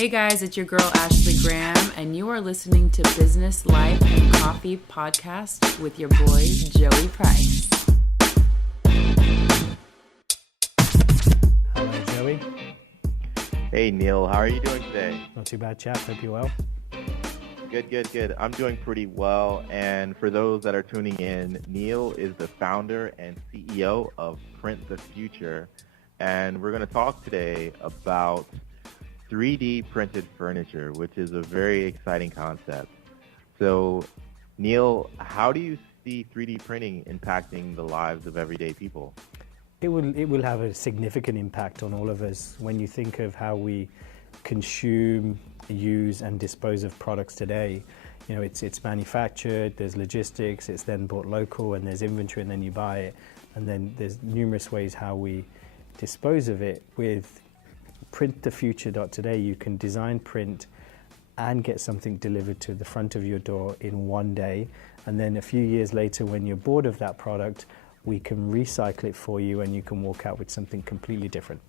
Hey guys, it's your girl Ashley Graham, and you are listening to Business, Life, and Coffee podcast with your boy Joey Price. Hello, Joey. Hey, Neil. How are you doing today? Not too bad, chap. Hope you're well. Good. I'm doing pretty well. And for those that are tuning in, Neil is the founder and CEO of Print the Future. And we're going to talk today about 3D printed furniture, which is a very exciting concept. So, Neil, how do you see 3D printing impacting the lives of everyday people? It will have a significant impact on all of us when you think of how we consume, use, and dispose of products today. You know, it's manufactured, there's logistics, it's then bought local, and there's inventory, and then you buy it. And then there's numerous ways how we dispose of it. With printthefuture.today, you can design, print, and get something delivered to the front of your door in one day. And then a few years later, when you're bored of that product, we can recycle it for you, and you can walk out with something completely different.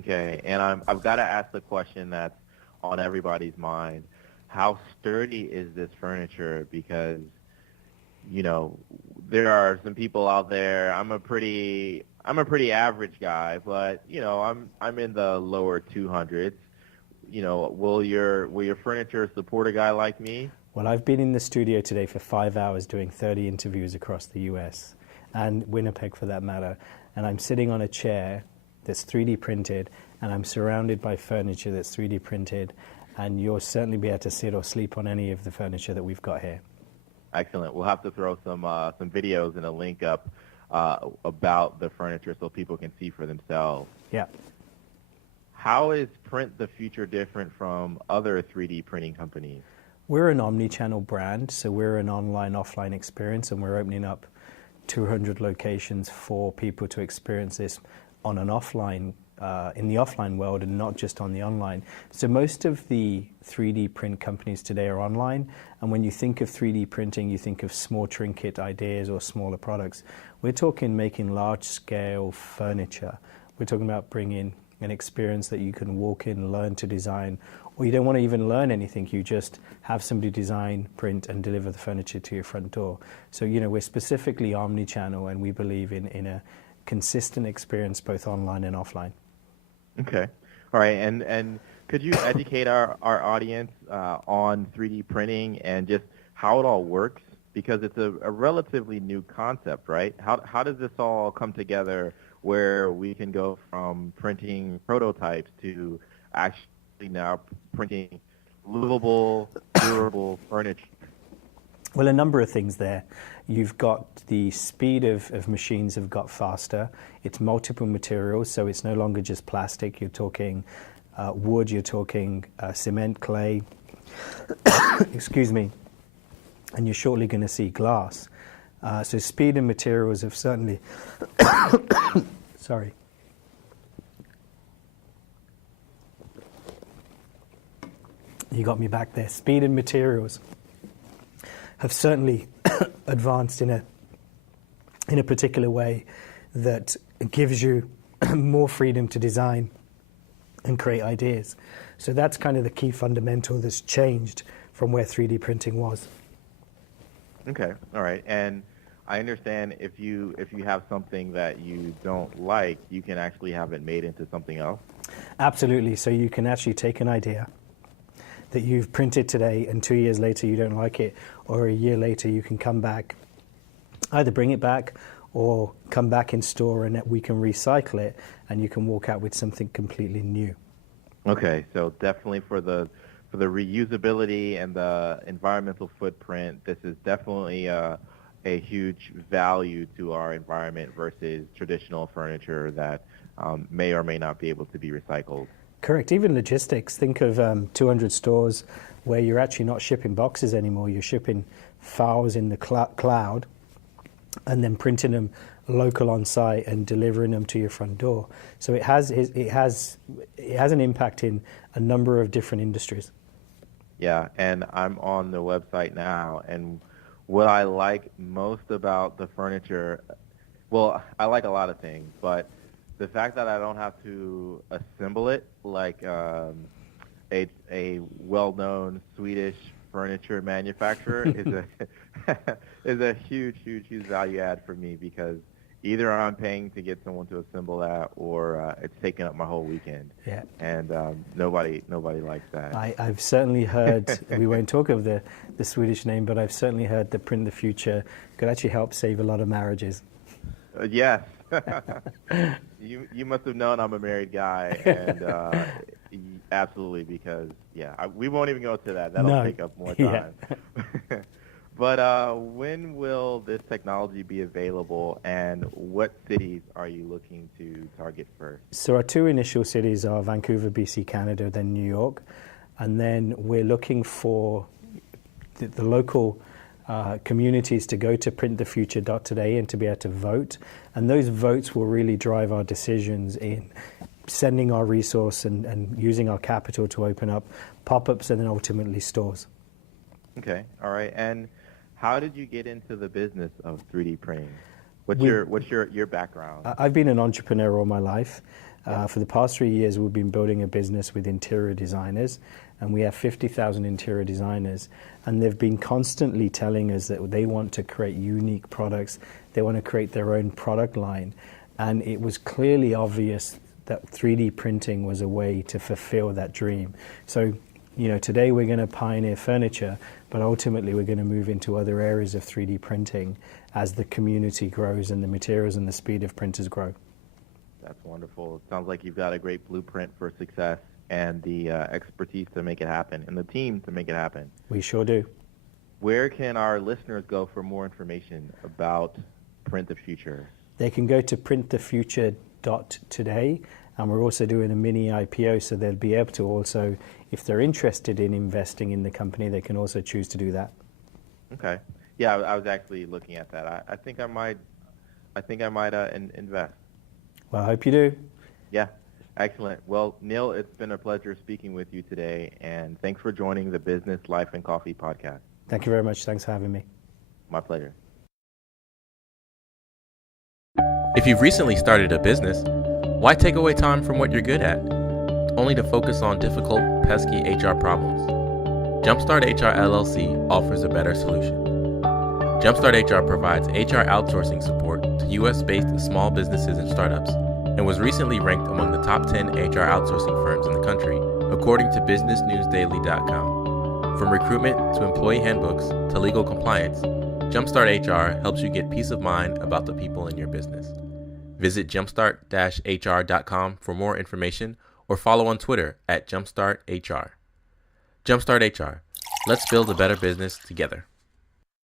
Okay, and I've got to ask the question that's on everybody's mind. How sturdy is this furniture? Because, you know, there are some people out there. I'm a pretty average guy, but you know, I'm in the lower 200s. You know, will your furniture support a guy like me? Well, I've been in the studio today for 5 hours doing 30 interviews across the US and Winnipeg for that matter, and I'm sitting on a chair that's 3D printed, and I'm surrounded by furniture that's 3D printed, and you'll certainly be able to sit or sleep on any of the furniture that we've got here. Excellent. We'll have to throw some videos and a link up about the furniture so people can see for themselves. Yeah. How is Print the Future different from other 3D printing companies? We're an omni-channel brand, so we're an online-offline experience, and we're opening up 200 locations for people to experience this on an offline, in the offline world, and not just on the online. So most of the 3D print companies today are online, and when you think of 3D printing, you think of small trinket ideas or smaller products. We're talking making large-scale furniture. We're talking about bringing an experience that you can walk in, learn to design, or you don't want to even learn anything. You just have somebody design, print, and deliver the furniture to your front door. So, you know, we're specifically omni-channel, and we believe in a consistent experience both online and offline. Okay. All right. And could you educate our audience on 3D printing and just how it all works? Because it's a relatively new concept, right? How does this all come together where we can go from printing prototypes to actually now printing livable, durable furniture? Well, a number of things there. You've got the speed of machines have got faster. It's multiple materials, so it's no longer just plastic. You're talking wood, you're talking cement, clay, excuse me, and you're shortly going to see glass. So speed and materials have certainly, sorry. You got me back there. Speed and materials have certainly advanced in a particular way that gives you more freedom to design and create ideas. So that's kind of the key fundamental that's changed from where 3D printing was. Okay. All right. And I understand if you have something that you don't like, you can actually have it made into something else? Absolutely. So you can actually take an idea that you've printed today, and 2 years later you don't like it, or a year later you can come back, either bring it back or come back in store, and we can recycle it, and you can walk out with something completely new. Okay, so definitely for the reusability and the environmental footprint, this is definitely a huge value to our environment versus traditional furniture that may or may not be able to be recycled. Correct. Even logistics. Think of 200 stores where you're actually not shipping boxes anymore. You're shipping files in the cloud and then printing them local on site and delivering them to your front door. So it has an impact in a number of different industries. Yeah, and I'm on the website now, and what I like most about the furniture, well, I like a lot of things, but the fact that I don't have to assemble it like a well-known Swedish furniture manufacturer is a is a huge value add for me because either I'm paying to get someone to assemble that, or it's taking up my whole weekend. Yeah. And nobody likes that. I've certainly heard, we won't talk of the Swedish name, but I've certainly heard that Print the Future could actually help save a lot of marriages. Yes. You must have known I'm a married guy, and absolutely, because we won't even go to that. That'll take up more time. Yeah. But when will this technology be available, and what cities are you looking to target first? So our two initial cities are Vancouver, BC, Canada, then New York, and then we're looking for the local communities to go to printthefuture.today and to be able to vote. And those votes will really drive our decisions in sending our resource and using our capital to open up pop-ups and then ultimately stores. Okay, all right. And how did you get into the business of 3D printing? What's your background? I've been an entrepreneur all my life. For the past 3 years, we've been building a business with interior designers, and we have 50,000 interior designers, and they've been constantly telling us that they want to create unique products. They want to create their own product line, and it was clearly obvious that 3D printing was a way to fulfill that dream. So, today we're going to pioneer furniture, but ultimately we're going to move into other areas of 3D printing as the community grows and the materials and the speed of printers grow. That's wonderful. It sounds like you've got a great blueprint for success and the expertise to make it happen and the team to make it happen. We sure do. Where can our listeners go for more information about Print the Future? They can go to printthefuture.today, and we're also doing a mini IPO, so they'll be able to also, if they're interested in investing in the company, they can also choose to do that. Okay. Yeah, I was actually looking at that. I think I might invest. Well, I hope you do. Yeah, excellent. Well, Neil, it's been a pleasure speaking with you today, and thanks for joining the Business, Life, and Coffee podcast. Thank you very much. Thanks for having me. My pleasure. If you've recently started a business, why take away time from what you're good at, only to focus on difficult, pesky HR problems? Jumpstart HR LLC offers a better solution. Jumpstart HR provides HR outsourcing support to U.S.-based small businesses and startups, and was recently ranked among the top 10 HR outsourcing firms in the country, according to BusinessNewsDaily.com. From recruitment to employee handbooks to legal compliance, Jumpstart HR helps you get peace of mind about the people in your business. Visit jumpstart-hr.com for more information, or follow on Twitter @JumpstartHR. Jumpstart HR. Let's build a better business together.